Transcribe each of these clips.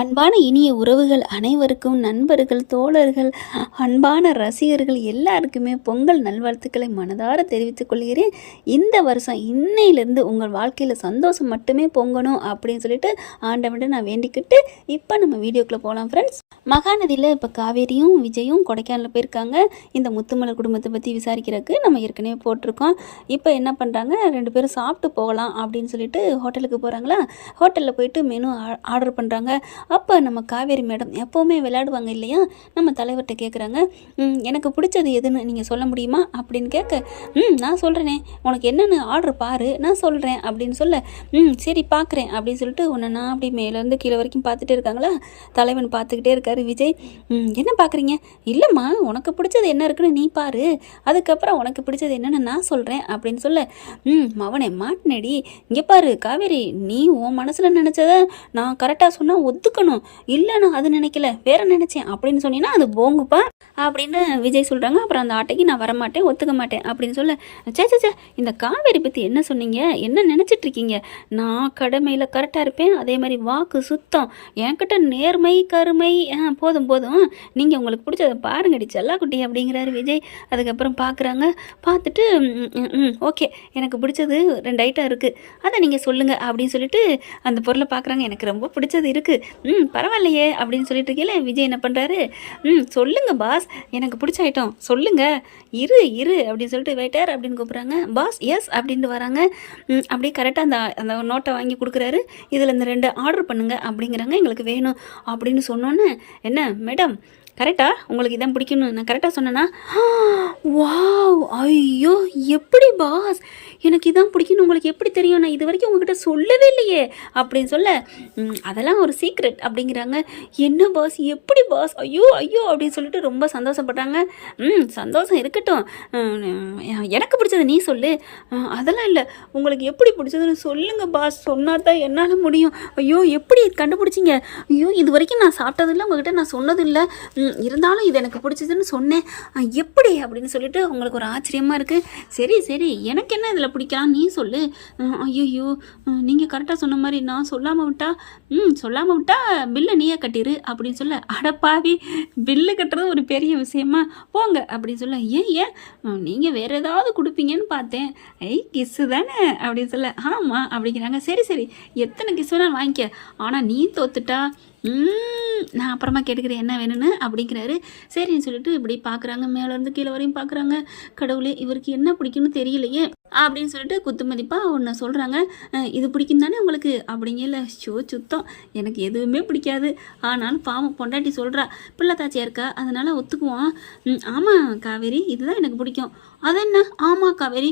அன்பான இனிய உறவுகள் அனைவருக்கும், நண்பர்கள், தோழர்கள், அன்பான ரசிகர்கள் எல்லாருக்குமே பொங்கல் நல்வாழ்த்துக்களை மனதார தெரிவித்துக் கொள்கிறேன். இந்த வருஷம் இன்னையிலேருந்து உங்கள் வாழ்க்கையில் சந்தோஷம் மட்டுமே பொங்கணும் அப்படின்னு சொல்லிட்டு ஆண்டவன்ட்ட நான் வேண்டிக்கிட்டு இப்போ நம்ம வீடியோக்குள்ளே போகலாம் ஃப்ரெண்ட்ஸ். மகாநதியில் இப்போ காவேரியும் விஜயும் கொடைக்கானலில் போயிருக்காங்க. இந்த முத்துமலர் குடும்பத்தை பற்றி விசாரிக்கிறதுக்கு நம்ம ஏற்கனவே போட்டிருக்கோம். இப்போ என்ன பண்ணுறாங்க, 2 பேரும் சாப்பிட்டு போகலாம் அப்படின்னு சொல்லிட்டு ஹோட்டலுக்கு போகிறாங்களா. ஹோட்டலில் போயிட்டு மெனு ஆர்டர் பண்ணுறாங்க. அப்போ நம்ம காவேரி மேடம் எப்போவுமே விளையாடுவாங்க இல்லையா, நம்ம தலைவர்கிட்ட கேட்குறாங்க, எனக்கு பிடிச்சது எதுன்னு நீங்கள் சொல்ல முடியுமா அப்படின்னு கேட்க, நான் சொல்கிறேனே, உனக்கு என்னென்னு ஆர்டர் பாரு, நான் சொல்கிறேன் அப்படின்னு சொல்ல, சரி பார்க்குறேன் அப்படின்னு சொல்லிட்டு நான் அப்படி மேலேருந்து கீழே வரைக்கும் பார்த்துட்டே இருக்காங்களா. தலைவன் பார்த்துக்கிட்டே இருக்காரு. விஜய், என்ன பார்க்குறீங்க? இல்லைம்மா, உனக்கு பிடிச்சது என்ன இருக்குன்னு நீ பாரு, அதுக்கப்புறம் உனக்கு பிடிச்சது என்னென்னு நான் சொல்கிறேன் அப்படின்னு சொல்ல, மவனே மாட்டினடி, இங்கே பாரு காவேரி, நீ உன் மனசில் நினச்சத நான் கரெக்டாக சொன்னால் ஒத்துக்கணும், இல்லை நான் அது நினைக்கல வேற நினச்சேன் அப்படின்னு சொன்னீங்கன்னா அது போங்குப்பா அப்படின்னு விஜய் சொல்கிறாங்க. அப்புறம் அந்த ஆட்டைக்கு நான் வரமாட்டேன், ஒத்துக்க மாட்டேன் அப்படின்னு சொல்ல, சே இந்த காவேரி பற்றி என்ன சொன்னீங்க, என்ன நினச்சிட்டு இருக்கீங்க? நான் கடமையில் கரெக்டாக இருப்பேன், அதே மாதிரி வாக்கு சுத்தம், என்கிட்ட நேர்மை கருமை, போதும் நீங்கள் உங்களுக்கு பிடிச்சதை பாருங்கடி செல்லாக்குட்டி அப்படிங்கிறாரு விஜய். அதுக்கப்புறம் பார்க்குறாங்க. பார்த்துட்டு ஓகே, எனக்கு பிடிச்சது 2 ஐட்டம் இருக்குது, அதை நீங்கள் சொல்லுங்கள் அப்படின்னு சொல்லிட்டு அந்த பொருளை பார்க்குறாங்க. எனக்கு ரொம்ப பிடிச்சது இருக்குது, பரவாயில்லையே அப்படின்னு சொல்லிட்டு இருக்கீங்களே. விஜய் என்ன பண்ணுறாரு, சொல்லுங்கள் பாஸ், எனக்கு பிடிச்ச ஐட்டம் சொல்லுங்கள், இரு அப்படின்னு சொல்லிட்டு வெயிட்டர் அப்படின்னு கூப்பிட்றாங்க. பாஸ் எஸ் அப்படின்ட்டு வராங்க. அப்படியே கரெக்டாக அந்த நோட்டை வாங்கி கொடுக்குறாரு. இதில் இந்த 2 ஆர்டர் பண்ணுங்க அப்படிங்கிறாங்க. எங்களுக்கு வேணும் அப்படின்னு சொன்னோன்னே, என்ன மேடம் கரெக்டா உங்களுக்கு இதான் பிடிக்கணும் நான் கரெக்டாக சொன்னேன்னா, வாவ், ஐயோ எப்படி பாஸ், எனக்கு இதான் பிடிக்கணும் உங்களுக்கு எப்படி தெரியும், நான் இது வரைக்கும் உங்ககிட்ட சொல்லவே இல்லையே அப்படின்னு சொல்ல, அதெல்லாம் ஒரு சீக்ரெட் அப்படிங்கிறாங்க. என்ன பாஸ், எப்படி பாஸ், ஐயோ அப்படின்னு சொல்லிட்டு ரொம்ப சந்தோஷப்படுறாங்க. சந்தோஷம் இருக்கட்டும், எனக்கு பிடிச்சது நீ சொல்லு. அதெல்லாம் இல்லை, உங்களுக்கு எப்படி பிடிச்சதுன்னு சொல்லுங்க பாஸ், சொன்னால் தான் என்னால் முடியும். ஐயோ எப்படி கண்டுபிடிச்சிங்க, ஐயோ இது வரைக்கும் நான் சாப்பிட்டதில்லை, உங்ககிட்ட நான் சொன்னதில்லை, இருந்தாலும் இது எனக்கு பிடிச்சதுன்னு சொன்னேன், எப்படி அப்படின்னு சொல்லிட்டு உங்களுக்கு ஒரு ஆச்சரியமாக இருக்குது. சரி எனக்கு என்ன இதில் பிடிக்கலாம் நீ சொல்லு. ஐயோ நீங்கள் கரெக்டாக சொன்ன மாதிரி நான் சொல்லாமல் விட்டா பில்லை நீயே கட்டிடு அப்படின்னு சொல்ல, அடப்பாவி, பில்லு கட்டுறது ஒரு பெரிய விஷயமா, போங்க அப்படின்னு சொல்ல, ஏன் நீங்கள் வேறு ஏதாவது கொடுப்பீங்கன்னு பார்த்தேன், கிஸ்ஸு தானே அப்படின்னு சொல்ல, ஆமாம் அப்படிங்கிறாங்க. சரி எத்தனை கிஸ் வேணாலும் வாங்கிக்க, ஆனால் நீ தோத்துட்டா நான் அப்புறமா கேட்டுக்கிறேன் என்ன வேணும்னு அப்படிங்கிறாரு. சரின்னு சொல்லிட்டு இப்படி பார்க்குறாங்க, மேலேருந்து கீழே வரையும் பார்க்குறாங்க. கடவுளே, இவருக்கு என்ன பிடிக்கும்னு தெரியலையே அப்படின்னு சொல்லிட்டு குத்து மதிப்பாக ஒன்று சொல்கிறாங்க. இது பிடிக்கும் தானே உங்களுக்கு அப்படிங்கல. சுத்தம் எனக்கு எதுவுமே பிடிக்காது, ஆனாலும் பாவம் பொண்டாட்டி சொல்கிறா, பிள்ளை தாச்சியாக இருக்கா, அதனால் ஒத்துக்குவோம். ஆமாம் காவேரி, இதுதான் எனக்கு பிடிக்கும். அது என்ன, ஆமாம் காவேரி,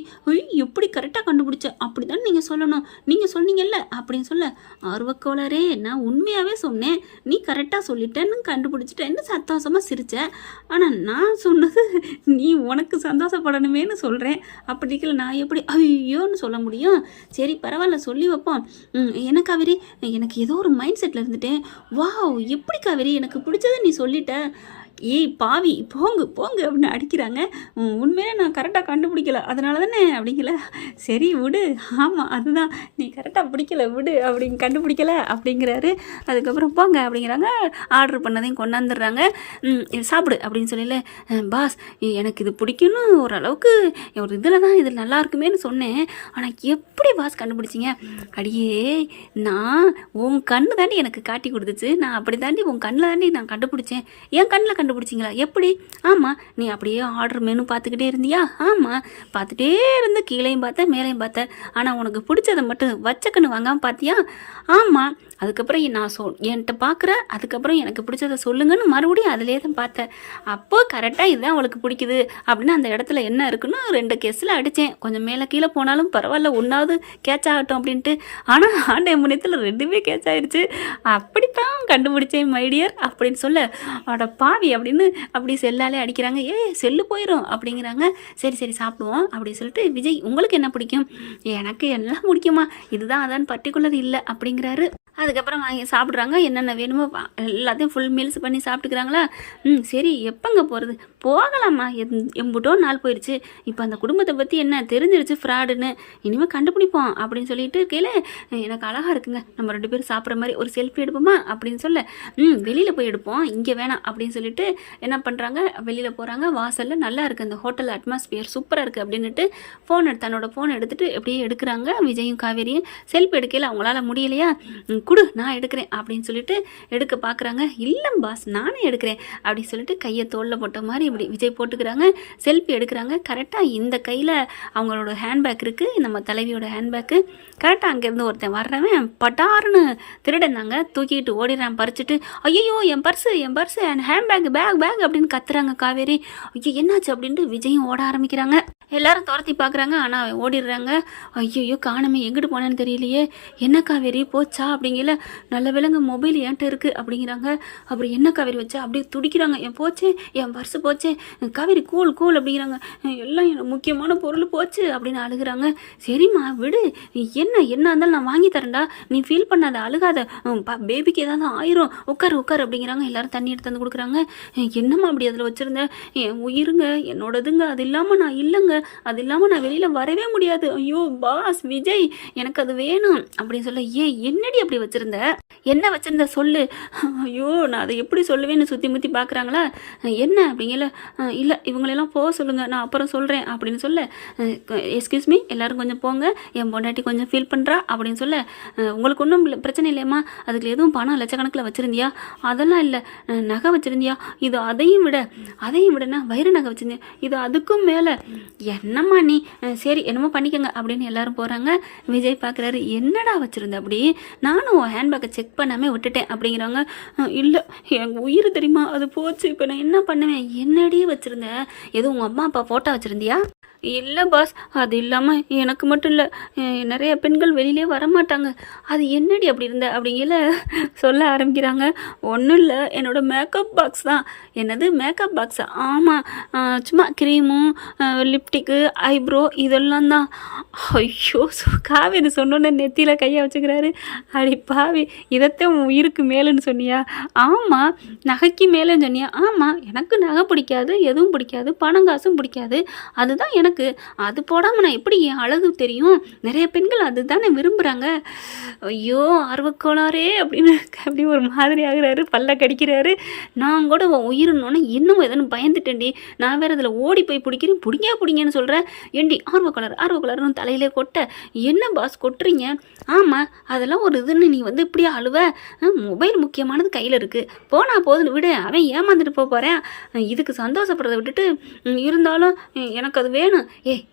எப்படி கரெக்டாக கண்டுபிடிச்ச, அப்படி தான் நீங்கள் சொல்லணும், நீங்கள் சொன்னீங்கல்ல அப்படின்னு சொல்ல, ஆர்வக்கோளரே, நான் உண்மையாகவே சொன்னேன், நீ கரெக்டாக சொல்லிட்டேன்னு கண்டுபிடிச்சிட்டேன்னு சந்தோஷமாக சிரிச்ச, ஆனால் நான் சொன்னது நீ உனக்கு சந்தோஷப்படணுமேனு சொல்கிறேன், அப்படிக்கல நான் எப்படி ஐயோன்னு சொல்ல முடியும். சரி பரவாயில்ல சொல்லி வைப்போம். என்ன காவேரி, எனக்கு ஏதோ ஒரு மைண்ட் செட்டில் இருந்துட்டேன், வாவ் எப்படி காவேரி எனக்கு பிடிச்சதை நீ சொல்லிட்ட, ஏய் பாவி போங்க அப்படின்னு அடிக்கிறாங்க. உண்மையிலே நான் கரெக்டாக கண்டுபிடிக்கல, அதனால தானே அப்படிங்கல. சரி விடு, ஆமாம் அதுதான், நீ கரெக்டாக பிடிக்கல விடு அப்படின்னு கண்டுபிடிக்கல அப்படிங்கிறாரு. அதுக்கப்புறம் போங்க அப்படிங்கிறாங்க. ஆர்டர் பண்ணதையும் கொண்டாந்துடுறாங்க. சாப்பிடு அப்படின்னு சொல்லல, பாஸ் எனக்கு இது பிடிக்குன்னு ஓரளவுக்கு ஒரு இதில் தான் இது நல்லா இருக்குமேனு சொன்னேன், ஆனால் எப்படி பாஸ் கண்டுபிடிச்சிங்க, அடியே நான் உன் கண்ணு தாண்டி எனக்கு காட்டி கொடுத்துச்சு, நான் அப்படி தாண்டி உன் கண்ணில் தாண்டி நான் கண்டுபிடிச்சேன், என் கண்ணில் கண்டுபிடிச்சிங்களா எப்படி? ஆமாம், நீ அப்படியே ஆர்டர் மெனு பார்த்துக்கிட்டே இருந்தியா? ஆமாம், பார்த்துட்டே இருந்து கீழேயும் பார்த்தேன் மேலேயும் பார்த்தேன், ஆனால் உனக்கு பிடிச்சதை மட்டும் வச்சக்கன்னு வாங்காமல் பார்த்தியா? ஆமாம், அதுக்கப்புறம் நான் என்கிட்ட பார்க்குற, அதுக்கப்புறம் எனக்கு பிடிச்சதை சொல்லுங்கன்னு மறுபடியும் அதிலே தான் பார்த்தேன், அப்போது கரெக்டாக இதுதான் அவளுக்கு பிடிக்குது அப்படின்னு அந்த இடத்துல என்ன இருக்குன்னு 2 கெஸ்ஸில் அடித்தேன், கொஞ்சம் மேலே கீழே போனாலும் பரவாயில்ல, ஒன்றாவது கேட்ச் ஆகட்டும் அப்படின்ட்டு, ஆனால் ஆண்டை முனையத்தில் 2மே கேட்ச் ஆகிடுச்சு, அப்படித்தான் கண்டுபிடிச்சேன் மைடியர் அப்படின்னு சொல்ல, அவட பாவி அப்படின்னு அப்படி செல்லாலே அடிக்கிறாங்க. செல்லு போயிடும் அப்படிங்கிறாங்க. சரி சாப்பிடுவோம் அப்படின்னு சொல்லிட்டு, விஜய் உங்களுக்கு என்ன பிடிக்கும்? எனக்கு எல்லாம் பிடிக்குமா, இதுதான் அதான் பர்டிகுலர் இல்லை அப்படிங்கிறாரு. அதுக்கப்புறம் வாங்கி சாப்பிட்றாங்க. என்னென்ன வேணுமோ எல்லாத்தையும் ஃபுல் மீல்ஸ் பண்ணி சாப்பிட்டுக்கிறாங்களா? சரி எப்போங்க போகிறது? போகலாமா, எம்புட்டோ நாள் போயிடுச்சு. இப்போ அந்த குடும்பத்தை பற்றி என்ன தெரிஞ்சிருச்சு ஃப்ராடுன்னு, இனிமேல் கண்டுபிடிப்போம் அப்படின்னு சொல்லிட்டு இருக்கையில, எனக்கு அழகாக இருக்குங்க, நம்ம 2 பேரும் சாப்பிட்ற மாதிரி ஒரு செல்ஃபி எடுப்போமா அப்படின்னு சொல்ல, வெளியில் போய் எடுப்போம், இங்கே வேணாம் அப்படின்னு சொல்லிட்டு என்ன பண்ணுறாங்க, வெளியில் போகிறாங்க. வாசலில் நல்லா இருக்குது அந்த ஹோட்டல் அட்மாஸ்பியர், சூப்பராக இருக்குது அப்படின்னுட்டு தன்னோட ஃபோன் எடுத்துகிட்டு அப்படியே எடுக்கிறாங்க. விஜயும் காவேரியும் செல்ஃபி எடுக்கையில் அவங்களால முடியலையா, குடு நான் எடுக்கிறேன் அப்படின்னு சொல்லிட்டு எடுக்க பார்க்குறாங்க. இல்லை பாஸ் நானே எடுக்கிறேன் அப்படின்னு சொல்லிட்டு கையை தோளில் போட்ட மாதிரி இப்படி விஜய் போட்டுக்கிறாங்க. செல்ஃபி எடுக்கிறாங்க. கரெக்டாக இந்த கையில் அவங்களோட ஹேண்ட்பேக் இருக்குது, நம்ம தலைவியோட ஹேண்ட்பேக்கு. கரெக்டாக அங்கேருந்து ஒருத்தன் வர்றவன் பட்டாருன்னு திருடந்தாங்க தூக்கிட்டு ஓடிடுறான் பறிச்சுட்டு. ஐயோ என் பர்ஸு அண்ட் ஹேண்ட்பேக் பேக் அப்படின்னு கத்துறாங்க காவேரி. ஐயோ என்னாச்சு அப்படின்ட்டு விஜயும் ஓட ஆரம்பிக்கிறாங்க. எல்லாரும் துரத்தி பார்க்குறாங்க, ஆனால் ஓடிடுறாங்க. ஐயோ காணமே, எங்கிட்டு போனேன்னு தெரியலையே, என்ன காவேரி போச்சா அப்படிங்கல. நல்ல விலங்கு மொபைல் என்கிட்ட இருக்குது அப்படிங்கிறாங்க. அப்புறம் என்ன காவேரி வச்சா அப்படியே துடிக்கிறாங்க. என் போச்சே, என் பர்ஸு போச்சே, காவேரி கூல் அப்படிங்கிறாங்க. எல்லாம் எனக்கு முக்கியமான பொருள் போச்சு அப்படின்னு அழுகிறாங்க. சரிம்மா விடு, என்ன இருந்தாலும் நான் வாங்கி தரேன்டா, நீ ஃபீல் பண்ணாத, அழுகாத, பேபிக்கு ஏதாவது ஆயிரும், உட்காரு அப்படிங்கிறாங்க. எல்லாரும் தண்ணி எடுத்து வந்து கொடுக்குறாங்க. என்னம்மா அப்படி அதில் வச்சுருந்தேன், என் உயிருங்க, என்னோடதுங்க, அது இல்லாமல் நான் இல்லைங்க, அது இல்லாமல் நான் வெளியில் வரவே முடியாது, ஐயோ பாஸ் விஜய் எனக்கு அது வேணும் அப்படின்னு சொல்ல. என்னடி அப்படி வச்சுருந்த, என்ன வச்சுருந்த சொல்லு. ஐயோ நான் அதை எப்படி சொல்லுவேன்னு சுற்றி முற்றி பார்க்குறாங்களா. என்ன அப்படிங்கல. இல்லை இவங்களெல்லாம் போக சொல்லுங்கள், நான் அப்புறம் சொல்கிறேன் அப்படின்னு சொல்ல. எஸ்கியூஸ் மீ எல்லாரும் கொஞ்சம் போங்க, என் பொண்டாட்டி கொஞ்சம் ஃபீல் பண்ணுறா அப்படின்னு சொல்ல. உங்களுக்கு ஒன்றும் பிரச்சனை இல்லையம்மா, அதுக்கு எதுவும் பணம் லட்சக்கணக்கில் வச்சுருந்தியா? அதெல்லாம் இல்லை. நகை வச்சுருந்தியா? இது அதையும் விடனா வைர நகை வச்சுருந்தியா? இது அதுக்கும் மேலே. என்னம்மா நீ, சரி என்னமோ பண்ணிக்கோங்க அப்படின்னு எல்லாரும் போகிறாங்க. விஜய் பார்க்குறாரு, என்னடா வச்சுருந்த அப்படி, நானும் ஹேண்ட்பேக்கை செக் பண்ணாமல் விட்டுட்டேன் அப்படிங்கிறாங்க. இல்லை என் உயிர் தெரியுமா, அது போச்சு, இப்போ நான் என்ன பண்ணுவேன். என்னடி வச்சுருந்தேன், எதுவும் உங்கள் அம்மா அப்பா ஃபோட்டோ வச்சுருந்தியா? இல்லை பாஸ், அது இல்லாமல் எனக்கு மட்டும் இல்லை, நிறைய பெண்கள் வெளியிலே வரமாட்டாங்க, அது என்னடி அப்படி இருந்த அப்படிங்கல சொல்ல ஆரம்பிக்கிறாங்க. ஒன்றும் இல்லை, என்னோடய மேக்கப் பாக்ஸ் தான். என்னது மேக்கப் பாக்ஸா? ஆமாம், சும்மா க்ரீமும் லிப்டிக்கு ஐப்ரோ இதெல்லாம் தான். ஐயோ காவேரி சொன்னோன்னே நெத்தியில் கையை வச்சுக்கிறாரு. அடி பாவி, இதைத்தான் உயிருக்கு மேலுன்னு சொன்னியா? ஆமாம், நகைக்கு மேலேன்னு சொன்னியா? ஆமாம், எனக்கு நகை பிடிக்காது, எதுவும் பிடிக்காது, பணம் காசும் பிடிக்காது, அதுதான் எனக்கு. அது போடாமல் நான் எப்படி என் அழகு தெரியும், நிறைய பெண்கள் அதுதானே விரும்புகிறாங்க. ஐயோ ஆர்வக்கோளாரே அப்படின்னு அப்படி ஒரு மாதிரி ஆகுறாரு, பல்ல கடிக்கிறாரு. நான் கூட உயிரினோன்னு இன்னும் எதன்னு பயந்துட்டேன்டி, நான் வேறு அதில் ஓடி போய் பிடிங்கன்னு சொல்கிறேன். ஏண்டி ஆர்வக்கோளாறுன்னு தலையிலே கொட்ட. என்ன பாஸ் கொட்டுறீங்க? ஆமாம் அதெல்லாம் ஒரு இதுன்னு நீ இப்படியே அழுவ. மொபைல் முக்கியமானது கையில் இருக்குது, போனா போதுன்னு விடு, அவன் ஏமாந்துட்டு போகிறேன், இதுக்கு சந்தோஷப்படுறதை விட்டுட்டு இருந்தாலும் எனக்கு அது வேணும்.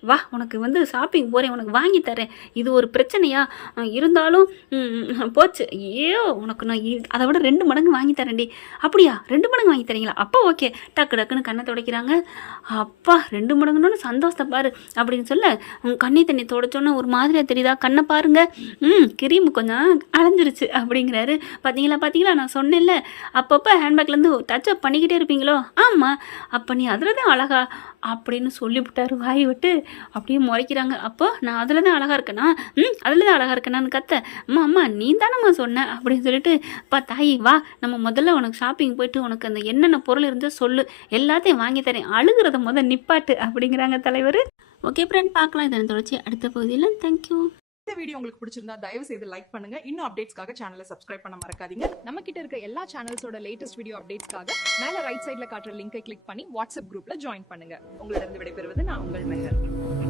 வா உனக்கு ஷாப்பிங் போகிறேன், உனக்கு வாங்கி தரேன், இது ஒரு பிரச்சனையா? இருந்தாலும் போச்சு. உனக்கு நான் அதை விட 2 மடங்கு வாங்கி தரேன்டி. அப்படியா 2 மடங்கு வாங்கி தரீங்களா? அப்போ ஓகே. டக்குன்னு கண்ணை துடைக்கிறாங்க. அப்பா 2 மடங்குன்னு சந்தோஷத்தை பாரு அப்படின்னு சொல்ல. கண்ணி தண்ணி துடைச்சோன்னு ஒரு மாதிரியாக தெரியுதா, கண்ணை பாருங்க, கிரீம் கொஞ்சம் அலைஞ்சிருச்சு அப்படிங்கிறாரு. பார்த்தீங்களா நான் சொன்னேன்ல, அப்பப்போ ஹேண்ட்பேக்லேருந்து டச் அப் பண்ணிக்கிட்டே இருப்பீங்களோ? ஆமாம், அப்போ நீ அதில் தான் அழகா அப்படின்னு சொல்லிவிட்டாரு வாய் விட்டு. அப்படியே முறைக்கிறாங்க. அப்போ நான் அதில் தான் அழகாக இருக்கேனா? அதில் தான் அழகாக இருக்கேனான்னு கத்த. அம்மா நீ தானம்மா சொன்ன அப்படின்னு சொல்லிட்டு, தாயி வா நம்ம முதல்ல உனக்கு ஷாப்பிங் போயிட்டு உனக்கு அந்த என்னென்ன பொருள் இருந்தால் சொல்லு, எல்லாத்தையும் வாங்கி தரேன், அழுகிறத நிப்பாட்டு அப்படிங்கிறாங்க தலைவர். ஓகே ஃப்ரெண்ட், பார்க்கலாம் இதனை தொடர்ச்சி அடுத்த பகுதியில். தேங்க்யூ. இந்த வீடியோ உங்களுக்கு பிடிச்சிருந்தா தயவு செய்து லைக் பண்ணுங்க. இன்னும் அப்டேட்ஸ்க்காக சேனலை சப்ஸ்கிரைப் பண்ண மறக்காதீங்க. நம்ம கிட்ட இருக்க எல்லா சேனல்ஸோட லேட்டஸ்ட் வீடியோ அப்டேட்ஸ்க்காக மேல ரைட் சைடுல காட்டுற லிங்கை கிளிக் பண்ணி வாட்ஸ்அப் குரூப்ல ஜாயின் பண்ணுங்க. உங்களிடம் விடைபெறுவது நான் உங்கள் மெஹர்.